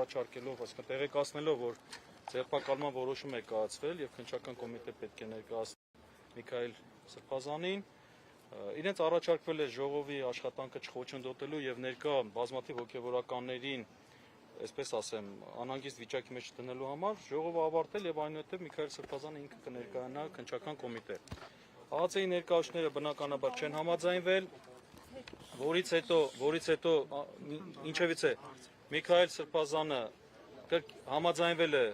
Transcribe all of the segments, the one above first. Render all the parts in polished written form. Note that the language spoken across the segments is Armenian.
առաջարկելով, այսինքն տեղեկացնելով, որ ձերբակալման որոշում է կայացվել եւ քննչական կոմիտե պետք է ներկայացնի Միքայել Սրբազանին, իրենց առաջարկվել է ժողովի աշխատանքը չխոչընդոտելու եւ ներկա բազմաթիվ հոգեվորականներին, այսպես ասեմ, անհանգիստ վիճակի մեջ դնելու համար ժողովը ավարտել եւ այնուհետեւ Միքայել Սրբազանը ինքը կներկայանա քննչական կոմիտե։ ԱԱՑ-ի ներկայացուցիչները բնականաբար չեն համաձայնվել, որից հետո ինչևից է Միքայել Սրբազանը համաձայնվել է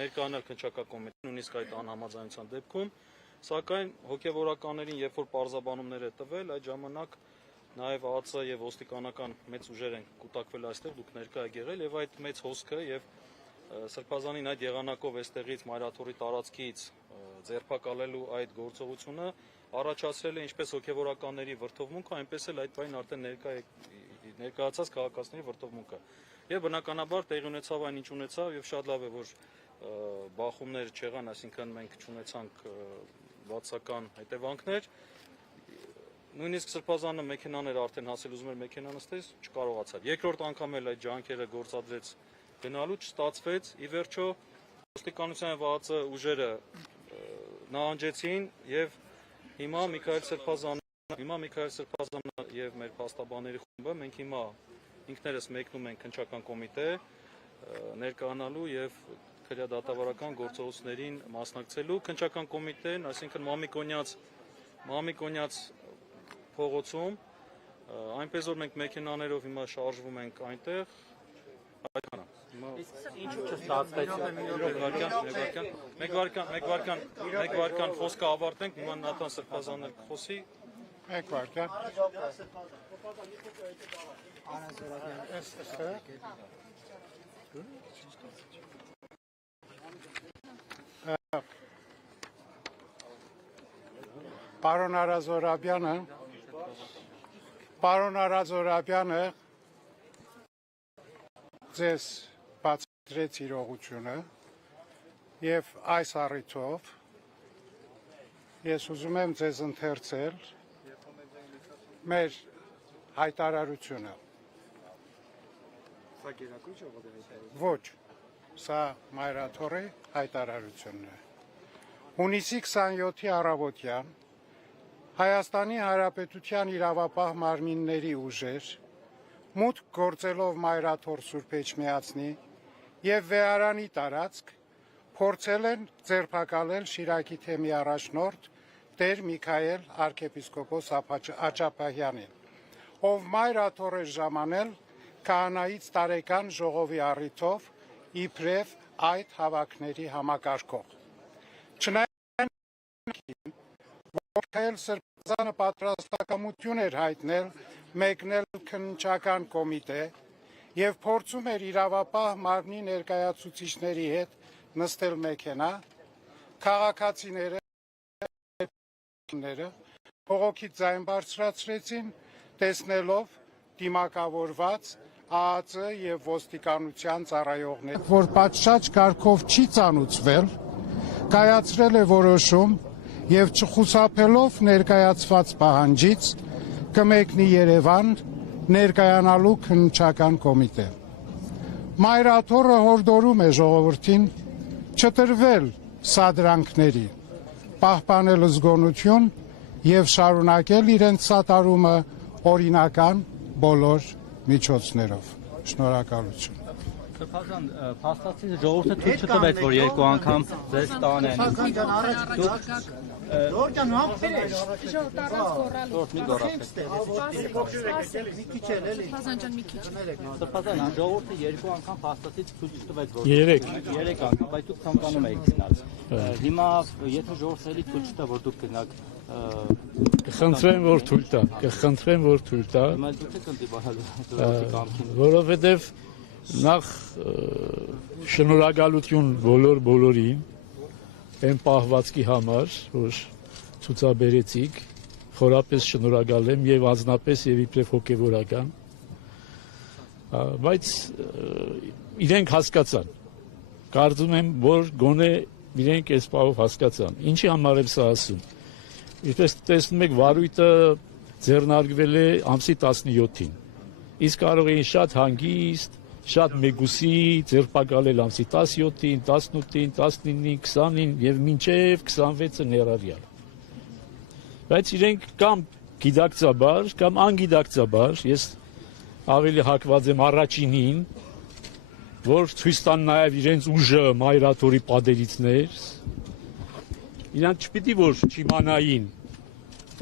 ներկայանալ քննչական կոմիտեին, նույնիսկ այդ անհամաձայնության դեպքում, սակայն հոգեվորականներին, երբ որ պարզաբանումներ է տվել, այդ ժամանակ նաև ԱԱՑ եւ ոստիկանական մեծ ուժեր են կուտակվել այստեղ, դուք ներկա եք եղել եւ այդ մեծ հոսքը եւ Սրբազանին այդ եղանակով այստեղից Մայրաթորի տարածքից ձերբակալելու այդ գործողությունը առաջացրել է ինչպես հոգեվորականների վրդովմունքը, այնպես էլ այդ բանին արդեն ներկայացած քաղաքացիների վրդովմունքը։ Եվ բնականաբար տեղի ունեցավ այն ինչ ունեցավ եւ շատ լավ է, որ բախումներ չեղան, այսինքն մենք չունեցանք բացական հետևանքներ։ Նույնիսկ Սրբազանը մեքենաներ արդեն հասել ուզում էր մեքենա նստել, չկարողացավ։ Երկրորդ անգամ էլ այդ ջանքերը գործադրեց գնալու, չստացվեց։ Ի վերջո ոստիկանության եւ ԱԱՑ ուժերը նահանջեցին եւ հիմա Միքայել Սրբազանը եւ մեր փաստաբանների խումբը մենք հիմա ինքներս մեկնում ենք քննչական կոմիտե ներկայանալու եւ քրեադատավարական գործողություններին մասնակցելու քննչական կոմիտեն, այսինքն Մամիկոնյաց փողոցում, այնպես որ մենք մեքենաներով հիմա շարժվում ենք այնտեղ, այդքանը։ Ինչու չստացվեց։ Մեկ վարքան խոսքը ավարտենք, հիմա Նաթան Սրբազանն խոսի։ Մեկ վարքան։ Պարոն Արազորաբյանը ձեզ բացատրեց իրողությունը եւ այս առիթով ես ուզում եմ ձեզ ընթերցել մեր հայտարարությունը։ Սա գերակույն ժողովի հայտարարություն։ Ոչ, սա Մայրաթորի հայտարարությունն է։ Հունիսի 27-ի առավոտյան Հայաստանի Հանրապետության իրավապահ մարմինների ուժեր մուտք գործելով Մայրաթոր Սուրբ Էջմիածնի եւ Վեարանի տարածք փորձել են ձերբակալել Շիրակի թեմի առաջնորդ Տեր Միքայել arczepiskopos Աճապահյանին, ով Մայրաթոր է ժամանել քահանայից տարեկան ժողովի առիթով իբրև այդ հավաքների համակարգող։ Չնայած Միքայել Սրբազանը պատրաստակամություն էր հայտնել մեկնել քննչական կոմիտե եւ փորձում էր իրավապահ մարմնի ներկայացուցիչների հետ նստել մեքենա, քաղաքացիները փողոքից ձայն բարձրացրեցին, տեսնելով դիմակավորված ԱԱՑ եւ ոստիկանության ծառայողներ, որ պատշաճ կարգով չի ծանուցվել, կայացրել է որոշում եւ չխուսափելով ներկայացված պահանջից կմեկնի Երևան ներկայանալու քննչական կոմիտե։ Մայրաթորը հորդորում է ժողովրդին չտրվել սադրանքների, պահպանել զգոնություն եւ շարունակել իրենց սատարումը օրինական բոլոր միջոցներով։ Շնորհակալություն։ Սրբազան, փաստացի ժողովուրդը ցույց տվեց, որ երկու անգամ ձեզ տանեն։ Դորջան համբեր է։ Մի գորած։ Սրբազան մի քիչ։ Սրբազան, ժողովուրդը երկու անգամ փաստացի ցույց տվեց, որ 3 անգամ, բայց դուք ցանկանում եք գնալ։ Հիմա եթե ժողովուրդը ցույց տա, որ դուք գնաք Կխնդրեմ, որ թույլ տա, Հիմա դուք եք ընդդիմանալու որովհետև նախ շնորհակալություն բոլորին այն պահվածքի համար, որ ցուցաբերեցիք, խորապես շնորհակալ եմ եւ անձնապես եւ իբրև հոգեվորական, բայց իրենք հասկացան, կարծում եմ, որ գոնե իրենք այս պահով հասկացան, ինչի համար եմ սա ասում, ինչպես տեսնում եք, վարույթը ձեռնարկվել է ամսի 17-ին, իսկ կարող էին շատ հանգիստ շատ մեգուսի ձերբակալել ամսի 17-ին, 18-ին, 19-ին, 20-ին եւ մինչեւ 26-ը ներառյալ։ Բայց իրենք կամ գիտակցաբար կամ անգիտակցաբար, ես ավելի հակված եմ առաջինին, որ ցույց տան նաեւ իրենց ուժը մայրաթորի պատերիցներ, իրանք չպիտի որ չիմանային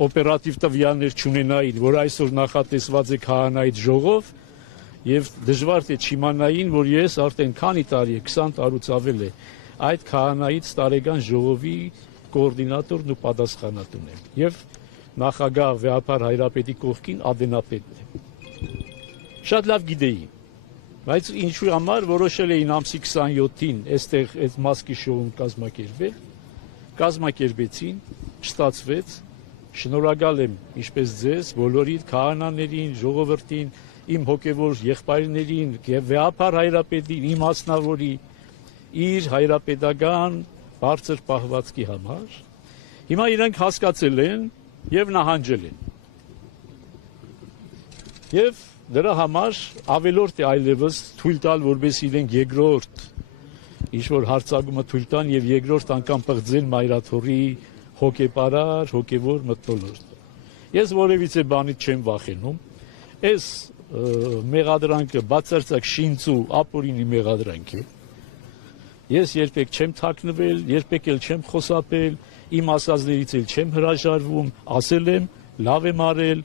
օպերատիվ տվյալներ չունենային, որ այսօր նախատեսված է քահանայից ժողով եւ դժվար է չիմանային, որ ես արդեն քանի տարի է, 20 տարուց ավել է այդ քահանայից տարեկան ժողովի կոորդինատորն ու պատասխանատուն եմ եւ նախագահ Վեհապար Հայրապետի կողքին ադենապետն եմ։ Շատ լավ գիտեի, բայց ինչու համար որոշել էին ամսի 27-ին այստեղ այդ մասկի շոուն կազմակերպեցին, չստացվեց։ Շնորհակալ եմ ինչպես ձեզ, բոլորիդ քահանաներին, ժողովրդին, իմ հոգևոր եղբայրներին եւ Վեհապար Հայրապետին, իմ մասնավորի իր հայրապետական բարձր պահվածքի համար։ Հիմա իրանք հասկացել են եւ նահանջել են։ Եվ դրա համար ավելորդ է այլևս թույլ տալ, որպես իրենք երկրորդ ինչ-որ հարցակումը թույլ տան եւ երկրորդ անգամ պղծել մայրաթորի հոգեպարար, հոգևոր մթնոլորտ։ Ես որևիցե բանից չեմ վախենում։ Այս մեղադրանքը բացարձակ շինծու ապօրինի մեղադրանք է։ Ես երբեք չեմ թաքնվել, երբեք էլ չեմ խոսապել, իմ ասածներից էլ չեմ հրաժարվում, ասել եմ, լավ եմ արել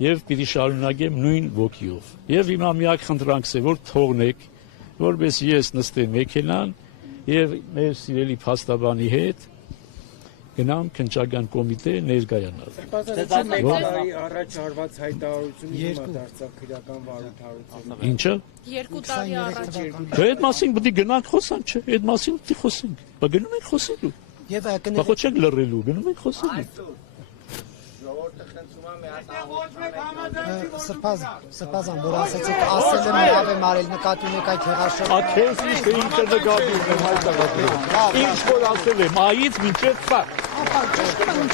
եւ պիտի շարունակեմ նույն ոգիով։ Եվ հիմա միակ խնդրանքս է, որ թողնեք, որպես ես նստեմ մեքենան եւ մեր սիրելի փաստաբանի հետ գնամ քննչական կոմիտե ներկայանալ։ Մեկ առաջ արված հայտարարությունը հիմա դարձավ քրական վարույթ։ Ինչը։ 2 տարի առաջ։ Դե այդ մասին պետք է գնանք խոսանք, չէ՞։ Այդ մասին պետք է խոսենք։ Բա գնում ենք խոսելու։ Եվ Բա խոչենք լռելու, գնում ենք խոսելու։ Սրբազան, որ ասացիք, ասել եմ լավ եմ արել, նկատի ունեք այդ հեղաշրջանը։ Աթես ինչ թե ինչ նկատի ունեմ հայտարարել։ Ինչ որ ասել եմ, այից մինչև ֆակտ։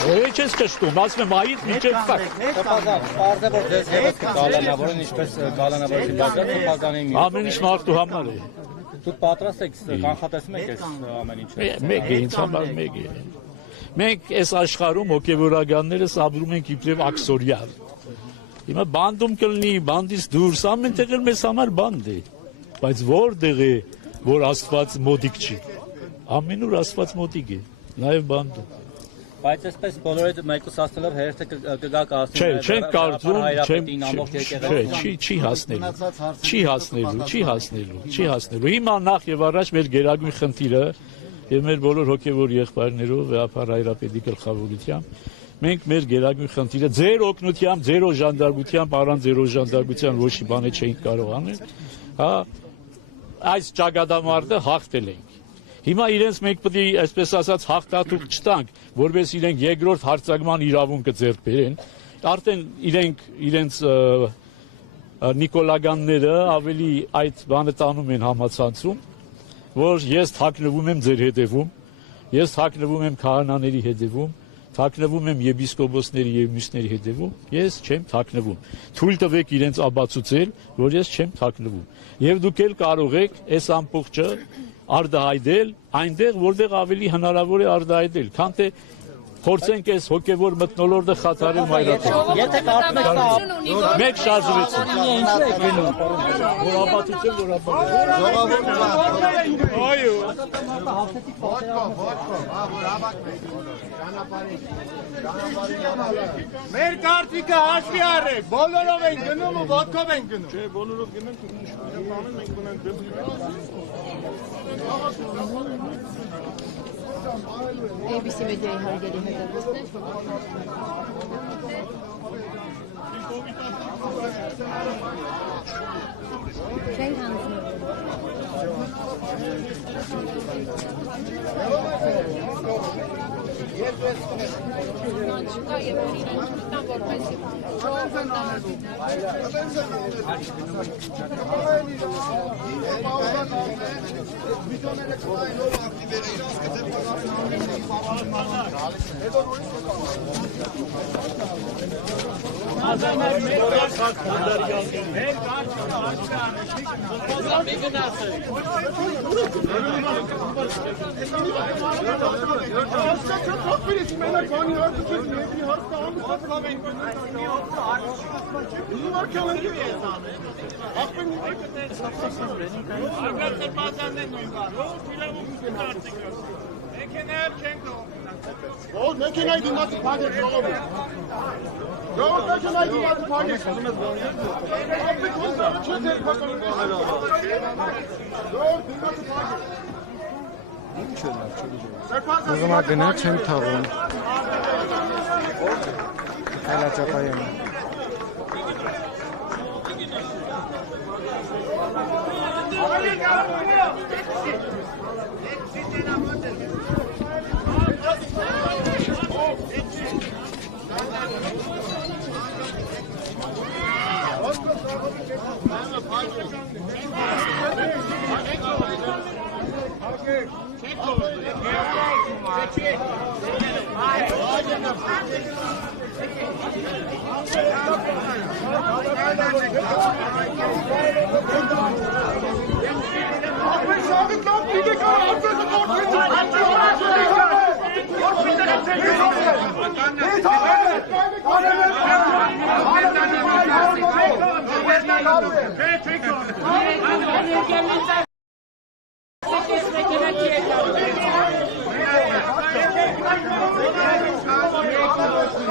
Ոչ ես ճշտում, ասում եմ այից մինչև ֆակտ։ Սրբազան, պարզ է որ ձեզ եւս կգալանավորեն, ինչպես գալանավորեցին Բագրատ Սրբազանին։ Ամեն ինչ մարդու համար է։ Դուք պատրաստ եք կանխատեսում եք այս ամեն ինչը։ Մեկ է, ինձ համար մեկ է։ Մենք այս աշխարհում հոգևորականներս ապրում ենք իբրև աքսորիալ։ Հիմա բանդում կլինի, բանդից դուրս ամենտեղ էլ մեզ համար բանդ է։ Բայց որտեղ է, որ Աստված մոտիկ չի։ Ամենուր Աստված մոտիկ է, նաև բանդում։ Բայց այսպես բոլորը մեկուսացնելով հերթը կգա կասում։ Չենք կարծում, չի հասնելու։ Հիմա նախ եւ առաջ մեր գերագույն խնդիրը եւ մեր բոլոր հոգեվոր եղբայրներով Վեհապար Հայրապետի գլխավորությամբ մենք մեր գերագույն խնդիրը ձեր օգնությամբ, ձեր օժանդակությամբ, առանց ձեր օժանդակության ոչ մի բան չէինք կարող անել, հա, այս ճակատամարտը հաղթել ենք։ Հիմա իրենց մենք պետք է, այսպես ասած, հաղթաթուղթ չտանք, որպես իրենք երկրորդ հարձակման իրավունքը ձեռք բերեն։ Արդեն իրենց նիկոլագանները ավելի այդ բանը տանում են համացանցում, որ ես թաքնվում եմ ձեր հետևում, ես թաքնվում եմ քահանաների հետևում, թաքնվում եմ եպիսկոպոսների եւ մյուսների հետևում, ես չեմ թաքնվում։ Թույլ տվեք իրենց ապացուցել, որ ես չեմ թաքնվում։ Եվ դուք էլ կարող եք այս ամբողջը արտահայտել այնտեղ, որտեղ ավելի հնարավոր է արտահայտել, քան թե փորձենք այս հոգևոր մթնոլորտը խաթարել մայրաթորը։ Եթե կարծում եք Մեկ շարժվեցին։ ինչու եք գնում։ Որ ապացուցել, որ ապացուցել։ Այո։ Մեր կարծիքը հաշվի առեք, բոլորով են գնում ու ոտքով են գնում։ Չէ, բոլորով գնանք ու ինչ մենք ունենք ABC մեդիայի հարգելի հետազոտներ։ Չենք հանձնում։ Եվ որ իրեն չտան որպեսի չողնան Մեքենայի դիմացի փակեք ժողովը։ Ժողովը մեքենայի դիմացի փակեք։ Ապի կոնտրոլը չէ դեր փակալու։ Ժողովը դիմացի փակեք։ Ուզում գնա չեն թաղում։ Այլա ճապայեմ։ Take